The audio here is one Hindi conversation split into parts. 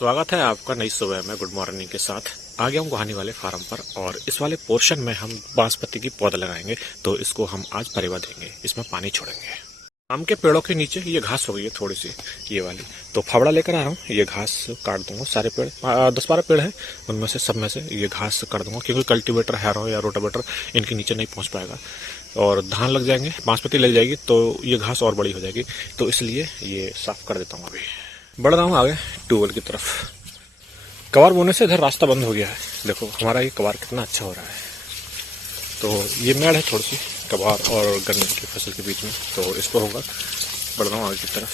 स्वागत है आपका नई सुबह में गुड मॉर्निंग के साथ। आ गया हूँ गुहानी वाले फार्म पर और इस वाले पोर्शन में हम बांसपत्ती की पौधा लगाएंगे। तो इसको हम आज परिवा देंगे, इसमें पानी छोड़ेंगे। आम के पेड़ों के नीचे ये घास हो गई है थोड़ी सी, ये वाली। तो फावड़ा लेकर आ रहा हूँ, ये घास काट दूंगा। सारे पेड़ 10-12 पेड़ हैं, उनमें से सब में से ये घास कर दूंगा, क्योंकि कल्टीवेटर हैरो या रोटावेटर इनके नीचे नहीं पहुंच पाएगा और धान लग जाएंगे, बांसपत्ती लग जाएगी तो ये घास और बड़ी हो जाएगी। तो इसलिए ये साफ कर देता हूँ। अभी बढ़ रहा हूँ आगे ट्यूबवेल की तरफ। कवार बोने से इधर रास्ता बंद हो गया है। देखो हमारा ये कवार कितना अच्छा हो रहा है। तो ये मेड़ है थोड़ी सी कवार और गन्ने की फसल के बीच में, तो इस पर होगा। बढ़ रहा हूँ आगे की तरफ।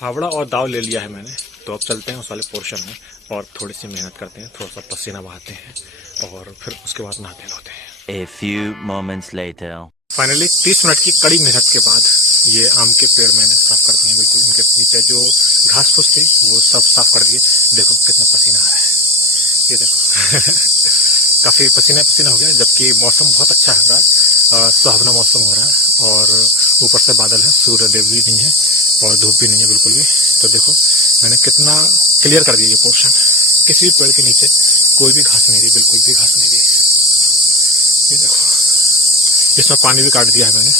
फावड़ा और दाव ले लिया है मैंने, तो अब चलते हैं उस वाले पोर्शन में और थोड़ी सी मेहनत करते हैं, थोड़ा सा पसीना बहाते हैं और फिर उसके बाद नहाते धोते हैं। A few moments later. Finally 30 minute की कड़ी मेहनत के बाद ये आम के पेड़ मैंने साफ कर दिए। बिल्कुल इनके नीचे जो घास फूस थी वो सब साफ कर दिए। देखो कितना पसीना आ रहा है, ये देखो काफी पसीना पसीना हो गया, जबकि मौसम बहुत अच्छा हो रहा है, सुहावना मौसम हो रहा है और ऊपर से बादल है, सूर्य देव भी नहीं है और धूप भी नहीं है बिल्कुल भी। तो देखो मैंने कितना क्लियर कर दिया ये पोर्शन। किसी भी पेड़ के नीचे कोई भी घास नहीं रही, बिल्कुल भी घास नहीं रही। ये देखो इसमें पानी भी काट दिया है मैंने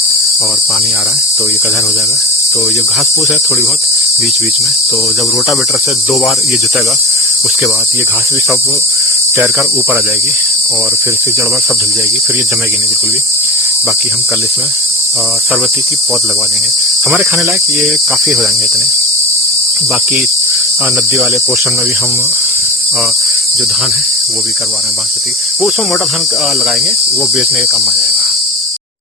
और पानी आ रहा है, तो ये कलर हो जाएगा। तो ये घास फूस है थोड़ी बहुत बीच बीच में, तो जब रोटावेटर से 2 बार ये जुतेगा उसके बाद ये घास भी सब तैरकर ऊपर आ जाएगी और फिर से जड़बड़ सब धुल जाएगी, फिर ये जमेगी नहीं बिल्कुल भी। बाकी हम कल इसमें सरबती की पौध लगवा देंगे, हमारे खाने लायक ये काफी हो जाएंगे इतने। बाकी नदी वाले पोर्शन में भी हम जो धान है वो भी करवा रहे हैं बांसपत्ती, वो उसमें मोटा धान लगाएंगे, वो बेचने का काम आ जाएगा।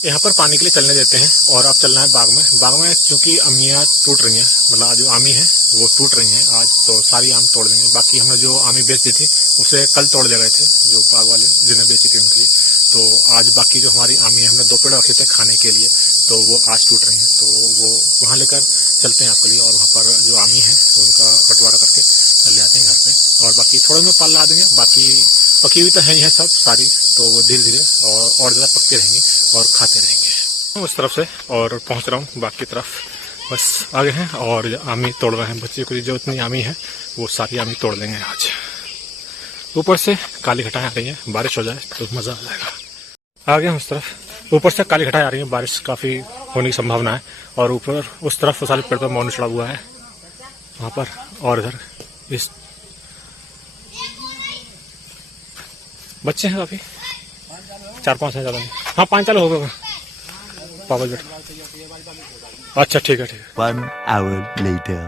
यहाँ पर पानी के लिए चलने देते हैं और अब चलना है बाग में। बाग में क्योंकि अमियाँ टूट रही हैं, मतलब जो आमी है वो टूट रही हैं आज, तो सारी आम तोड़ देंगे। बाकी हमने जो आमी बेच दी थी उसे कल तोड़ ले गए थे जो बाग वाले जिन्हें बेची थी उनके लिए। तो आज बाकी जो हमारी आमी है, हमने 2 पेड़ रखे थे खाने के लिए, तो वो आज टूट रही हैं, तो वो वहाँ लेकर चलते हैं आपके लिए और वहाँ पर जो आमी है उनका बंटवारा करके ले आते हैं घर पे। और बाकी थोड़े में पाल ला देंगे, बाकी पकी हुई तो है ही है सब सारी, तो वो धीरे धीरे और ज़्यादा पकती रहेंगी और खाते रहेंगे। उस तरफ से और पहुंच रहा हूँ बाग की तरफ, बस आगे हैं और आमी तोड़ रहे हैं बच्चे को। जो इतनी आमी है वो सारी आमी तोड़ लेंगे आज। ऊपर से काली घटाएं आ रही है, बारिश हो जाए तो मज़ा आ जाएगा। आ गए उस तरफ, ऊपर से काली घटाएं आ रही है, बारिश काफ़ी होने की संभावना है। और ऊपर उस तरफ सारे पेड़ पर मौन चढ़ा हुआ है वहाँ पर, और इधर इस बच्चे हैं काफ़ी, 4-5 हैं, ज़्यादा नहीं। हाँ 5 चालू हो गया पापा बेटा। अच्छा ठीक है ठीक है। 1 hour later.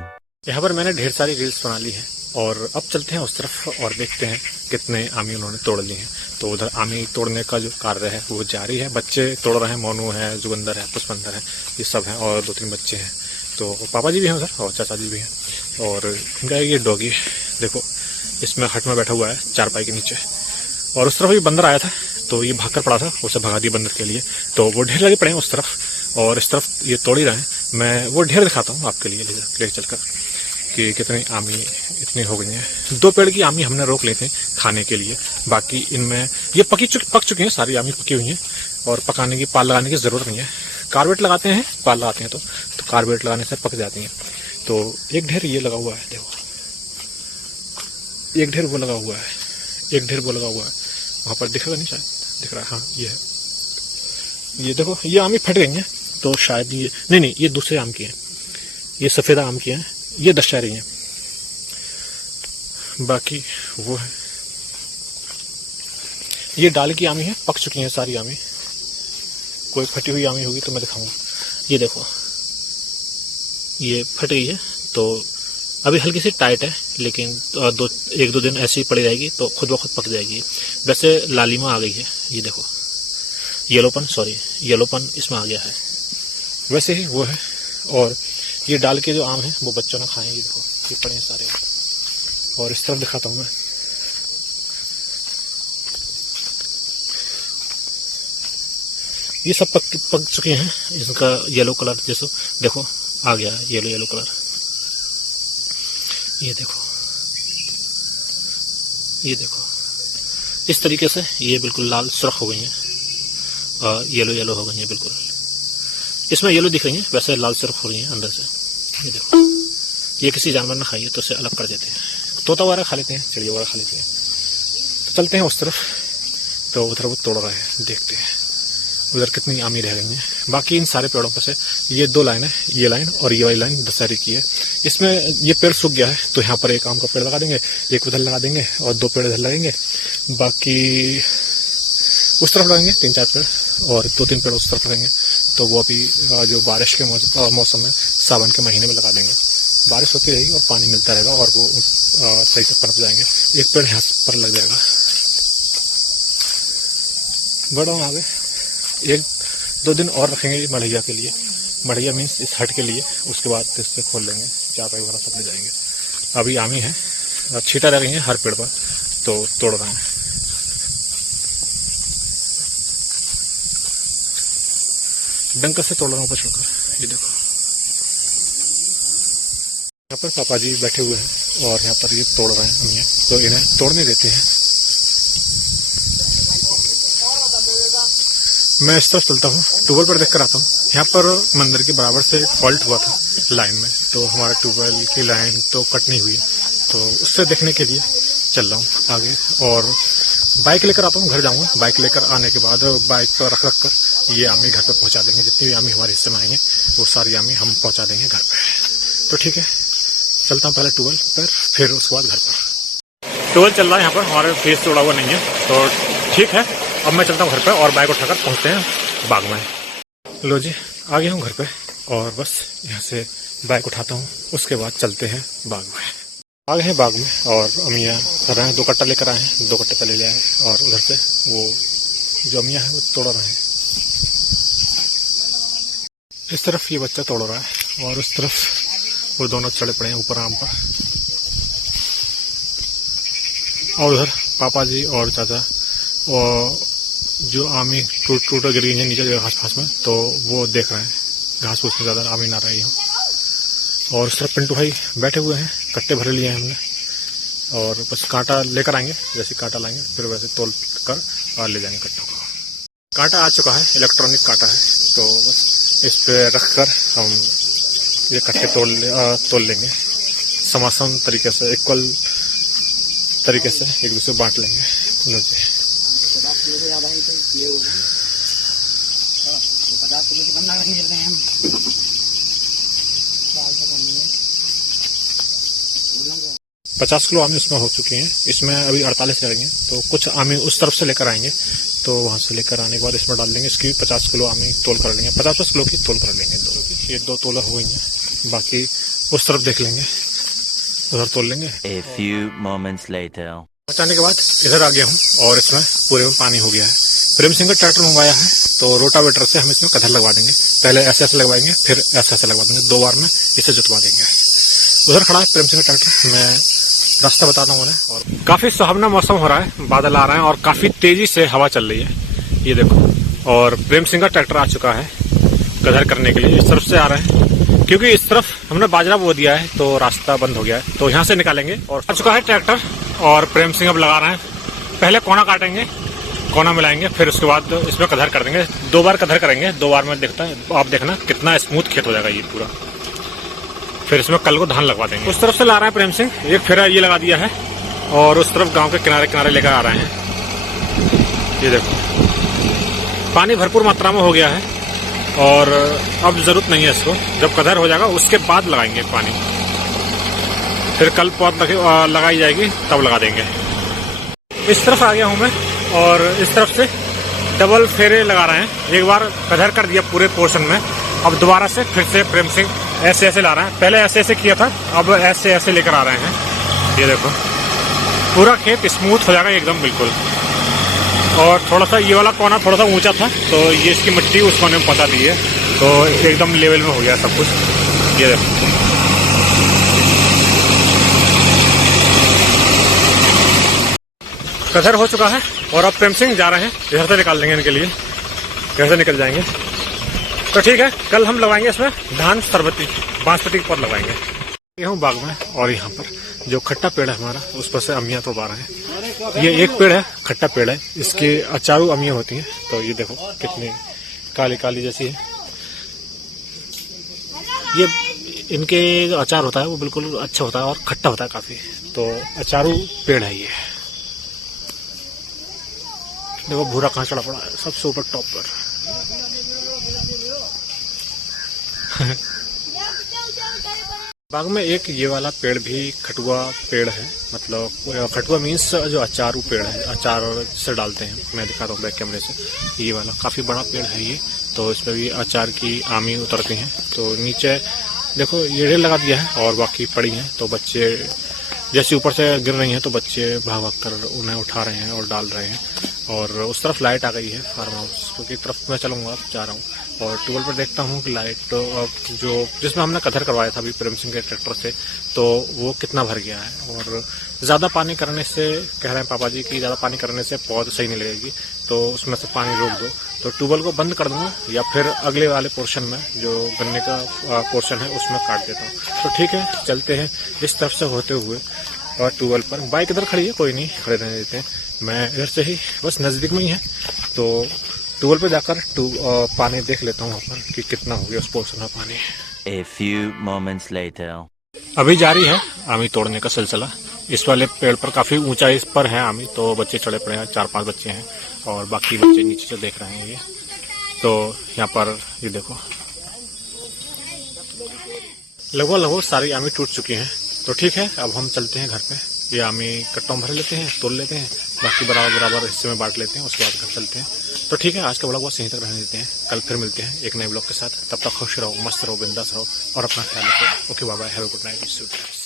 यहाँ पर मैंने ढेर सारी रील्स बना ली है और अब चलते हैं उस तरफ और देखते हैं कितने आमी उन्होंने तोड़ ली हैं। तो उधर आमी तोड़ने का जो कार्य है वो जारी है, बच्चे तोड़ रहे हैं, मोनू है, जुगंदर है, पुष्पंदर है, ये सब हैं और 2-3 बच्चे हैं। तो पापा जी भी हैं उधर और चाचा जी भी हैं। और इनका ये डॉगी देखो इसमें हट में बैठा हुआ है चारपाई के नीचे। और उस तरफ भी बंदर आया था तो ये भाग कर पड़ा था, उसे भगा दिया बंदर के लिए। तो वो ढेर लगे पड़े हैं उस तरफ और इस तरफ ये तोड़ ही रहे हैं। मैं वो ढेर दिखाता हूँ आपके लिए ले चलकर कि कितनी आमी इतनी हो गई हैं। 2 पेड़ की आमी हमने रोक ली थी खाने के लिए, बाकी इनमें ये पक चुकी हैं, सारी आमी पकी हुई हैं और पकाने की पाल लगाने की ज़रूरत नहीं है। कार्बेट लगाते हैं, पाल लगाते हैं तो कार्बेट लगाने से पक जाती हैं। तो एक ढेर ये लगा हुआ है, देखो एक ढेर वो लगा हुआ है, एक ढेर वो लगा हुआ है वहाँ पर, दिखेगा नहीं शायद, दिख रहा है हाँ ये है। ये देखो ये आमी फट गई हैं, तो शायद ये नहीं ये दूसरे आम की हैं, ये सफ़ेदा आम की हैं, ये दशहरी हैं। बाकी वो है ये डाल की आमी है, पक चुकी हैं सारी आमी। कोई फटी हुई आमी होगी तो मैं दिखाऊंगा। ये देखो ये फट गई है, तो अभी हल्की सी टाइट है, लेकिन 1-2 दिन ऐसी पड़ी रहेगी तो खुद ब खुद पक जाएगी। वैसे लालिमा आ गई है, ये देखो येलोपन इसमें आ गया है, वैसे ही वो है। और ये डाल के जो आम है वो बच्चों ने खाए हैं, ये देखो ये पड़े हैं सारे। और इस तरफ दिखाता हूँ मैं, ये सब पक चुके हैं। इसका येलो कलर जैसे देखो आ गया है, येलो कलर, ये देखो इस तरीके से ये बिल्कुल लाल सुर्ख हो गई हैं और येलो हो गई हैं बिल्कुल। इसमें येलो दिख रही हैं, वैसे लाल सुर्ख हो रही हैं अंदर से। ये देखो ये किसी जानवर ने खाई है तो उसे अलग कर देते हैं। तोता वगैरह खा लेते हैं, चिड़िया वगैरह खा लेते हैं। तो चलते हैं उस तरफ, तो उधर वो तोड़ रहे हैं, देखते हैं उधर कितनी आमी रह गई हैं। बाकी इन सारे पेड़ों पर से ये 2 लाइन है, ये लाइन और ये वाली लाइन दशहरी की है। इसमें ये पेड़ सूख गया है, तो यहाँ पर एक आम का पेड़ लगा देंगे, एक उधर लगा देंगे और 2 पेड़ इधर लगेंगे। बाकी उस तरफ लगाएंगे 3-4 पेड़ और 2-3 पेड़ उस तरफ लगाएंगे। तो वो अभी जो बारिश के मौसम में सावन के महीने में लगा देंगे। बारिश होती रहेगी और पानी मिलता रहेगा और वो सही से पनप जाएंगे। एक पेड़ यहाँ पर लग जाएगा। बढ़ो आगे, 1-2 दिन और रखेंगे मढ़ैया के लिए। मढ़ैया मीन्स इस हट के लिए, उसके बाद इससे खोल लेंगे, चापाई वगैरह सब ले जाएंगे। अभी आमी है, छीटा रह गई है हर पेड़ पर, तो तोड़ रहे हैं। डंका से तोड़ रहा हूँ ऊपर चढ़कर, ये देखो। यहाँ पर पापा जी बैठे हुए हैं और यहाँ पर ये तोड़ रहे हैं अमियाँ, तो इन्हें तोड़ने देते हैं। मैं इस तरफ चलता हूँ, ट्यूबवेल पर देख कर आता हूँ। यहाँ पर मंदिर के बराबर से एक फॉल्ट हुआ था लाइन में, तो हमारा ट्यूबवेल की लाइन तो कट नहीं हुई है, तो उससे देखने के लिए चल रहा हूँ आगे। और बाइक लेकर आता हूँ, घर जाऊँगा। बाइक लेकर आने के बाद बाइक पर रख कर ये आमी घर पर पहुँचा देंगे। जितनी भी आमी हमारे हिस्से में आएंगे वो सारी आमी हम पहुँचा देंगे घर पर। तो ठीक है, चलता हूँ पहले ट्यूबवेल पर, फिर उसके बाद घर पर। ट्यूबवेल चल रहा है यहाँ पर, हमारे फेस से उड़ा हुआ नहीं है, तो ठीक है। अब मैं चलता हूँ घर पे और बाइक उठाकर पहुँचते हैं बाग में। लो जी, आ गया हूँ घर पे और बस यहाँ से बाइक उठाता हूँ, उसके बाद चलते हैं बाग में। आ गए हैं बाग में और अमियाँ कर रहे हैं, 2 कट्टा लेकर आए हैं, 2 कट्टे पहले ले आए और उधर से वो जो अमियाँ हैं वो तोड़ रहे हैं। इस तरफ ये बच्चा तोड़ रहा है और उस तरफ वो दोनों चढ़े पड़े हैं ऊपर आम पर। और उधर पापा जी और चाचा और जो आमी टूट गिर गई है नीचे घास फास में, तो वो देख रहे हैं घास फूस में ज़्यादा आमी ना रही हो। और उस तरफ पिंटू भाई बैठे हुए हैं, कट्टे भरे लिए हैं हमने और बस कांटा लेकर आएंगे। जैसे कांटा लाएंगे फिर वैसे तोल कर और ले जाएंगे कट्टों को। कांटा आ चुका है, इलेक्ट्रॉनिक कांटा है, तो बस इस पर रख कर हम ये कट्टे तोल लेंगे। समासन तरीके से, इक्वल तरीके से एक दूसरे बांट लेंगे। लो जी, 50 किलो आमी उसमें हो चुकी हैं। इसमें अभी 48 रहेंगे, तो कुछ आमी उस तरफ से लेकर आएंगे, तो वहां से लेकर आने के बाद इसमें डाल देंगे। इसकी 50 किलो आमी तोल कर लेंगे, 50 किलो की तोल कर लेंगे। ये 2 तोला हो गई हैं, बाकी उस तरफ देख लेंगे, उधर तोल लेंगे। A few moments later. पहुंचाने के बाद इधर आ गया हूँ और इसमें पूरे में पानी हो गया है। प्रेम सिंह का ट्रैक्टर मंगवाया है, तो रोटावेटर से हम इसमें कधर लगवा देंगे। पहले ऐसे ऐसे लगवाएंगे, फिर ऐसे ऐसे लगवा देंगे, 2 बार में इसे जुतवा देंगे। उधर खड़ा है प्रेम सिंह का ट्रैक्टर, मैं रास्ता बताता हूँ उन्हें। और काफी सुहावना मौसम हो रहा है, बादल आ रहे हैं और काफी तेजी से हवा चल रही है, ये देखो। और प्रेम सिंह का ट्रैक्टर आ चुका है कधर करने के लिए। इस तरफ से आ रहे हैं क्योंकि इस तरफ हमने बाजरा बो दिया है, तो रास्ता बंद हो गया है, तो यहाँ से निकालेंगे। और आ चुका है ट्रैक्टर और प्रेम सिंह अब लगा रहे हैं। पहले कोना काटेंगे, कोना मिलाएंगे, फिर उसके बाद इसमें कधर कर देंगे। 2 बार कधर करेंगे, 2 बार में देखता है आप देखना कितना स्मूथ खेत हो जाएगा ये पूरा। फिर इसमें कल को धान लगवा देंगे। उस तरफ से ला रहे हैं प्रेम सिंह, एक फेरा ये लगा दिया है और उस तरफ गांव के किनारे किनारे लेकर आ रहे हैं। ये देखो पानी भरपूर मात्रा में हो गया है और अब जरूरत नहीं है इसको, जब कधर हो जाएगा उसके बाद लगाएंगे पानी। फिर कल पौध लगाई जाएगी तब लगा देंगे। इस तरफ आ गया हूं मैं और इस तरफ से डबल फेरे लगा रहे हैं। एक बार कधर कर दिया पूरे पोर्शन में, अब दोबारा से फिर से प्रेम सिंह ऐसे ऐसे ला रहे हैं। पहले ऐसे ऐसे किया था, अब ऐसे ऐसे लेकर आ रहे हैं। ये देखो पूरा खेत स्मूथ हो जाएगा एकदम बिल्कुल। और थोड़ा सा ये वाला कोना थोड़ा सा ऊंचा था, तो ये इसकी मिट्टी उस कोने में पहुंचा दी है, तो एकदम लेवल में हो गया सब कुछ। ये देखो कधर हो चुका है और अब प्रेम सिंह जा रहे हैं, इधर से निकाल देंगे इनके लिए, इधर से निकल जाएंगे। तो ठीक है, कल हम लगाएंगे इसमें धान सरबती बांसपति पर लगाएंगे। ये हूँ बाग में और यहाँ पर जो खट्टा पेड़ है हमारा, उस पर से अमियाँ तोड़ रहे हैं। ये एक पेड़ है, खट्टा पेड़ है, इसके चारों अमियाँ होती हैं। तो ये देखो कितनी काली काली जैसी है। ये इनके जो अचार होता है वो बिल्कुल अच्छा होता है और खट्टा होता है काफी। तो अचारू पेड़ है ये। देखो भूरा कहाँ चढ़ा पड़ा है, सबसे ऊपर टॉप पर। बाग में एक ये वाला पेड़ भी खटुआ पेड़ है, मतलब खटुआ मीन्स जो अचारू पेड़ है, अचार से डालते हैं। मैं दिखाता हूँ बैक कैमरे से। ये वाला काफी बड़ा पेड़ है ये, तो इसमें भी अचार की आमी उतरती हैं। तो नीचे देखो ये रेल लगा दिया है और बाकी पड़ी हैं, तो बच्चे जैसे ऊपर से गिर रही हैं तो बच्चे भाग भाग कर उन्हें उठा रहे हैं और डाल रहे हैं। और उस तरफ लाइट आ गई है फार्म हाउस की तरफ मैं चलूंगा, जा रहा हूँ। और ट्यूबवेल पर देखता हूँ कि लाइट जो जिसमें हमने कदर करवाया था अभी प्रेम सिंह के ट्रैक्टर से, तो वो कितना भर गया है। और ज़्यादा पानी करने से कह रहे हैं पापा जी कि ज़्यादा पानी करने से पौध सही नहीं लगेगी, तो उसमें से पानी रोक दो। तो ट्यूबवेल को बंद कर दूँगा या फिर अगले वाले पोर्शन में जो गन्ने का पोर्शन है उसमें काट देता हूँ। तो ठीक है, चलते हैं इस तरफ से होते हुए और ट्यूबवेल पर। बाइक इधर खड़ी है, कोई नहीं, खड़े रहने देते हैं। मैं इधर से ही बस नज़दीक में ही है, तो ट्यूबवेल पे जाकर पानी देख लेता हूँ वहाँ पर कि कितना हो गया उस पोर्शन में पानी। A few moments later. अभी जारी है आमी तोड़ने का सिलसिला। इस वाले पेड़ पर काफी ऊंचाई पर है आमी, तो बच्चे चढ़े पड़े हैं, 4-5 बच्चे हैं और बाकी बच्चे नीचे से देख रहे हैं ये। तो यहाँ पर ये देखो लगभग सारी आमी टूट चुकी हैं। तो ठीक है, अब हम चलते हैं घर पे। ये आमी कट्टों में भर लेते हैं, तोड़ लेते हैं, बाकी बराबर हिस्से में बांट लेते हैं, उसके बाद घर चलते हैं। तो ठीक है, आज का ब्लॉग बस यहीं तक रहने देते हैं। कल फिर मिलते हैं एक नए ब्लॉग के साथ। तब तक खुश रहो, मस्त रहो, बिंदास रहो और अपना ख्याल रखो। Okay, bye bye, have a good night.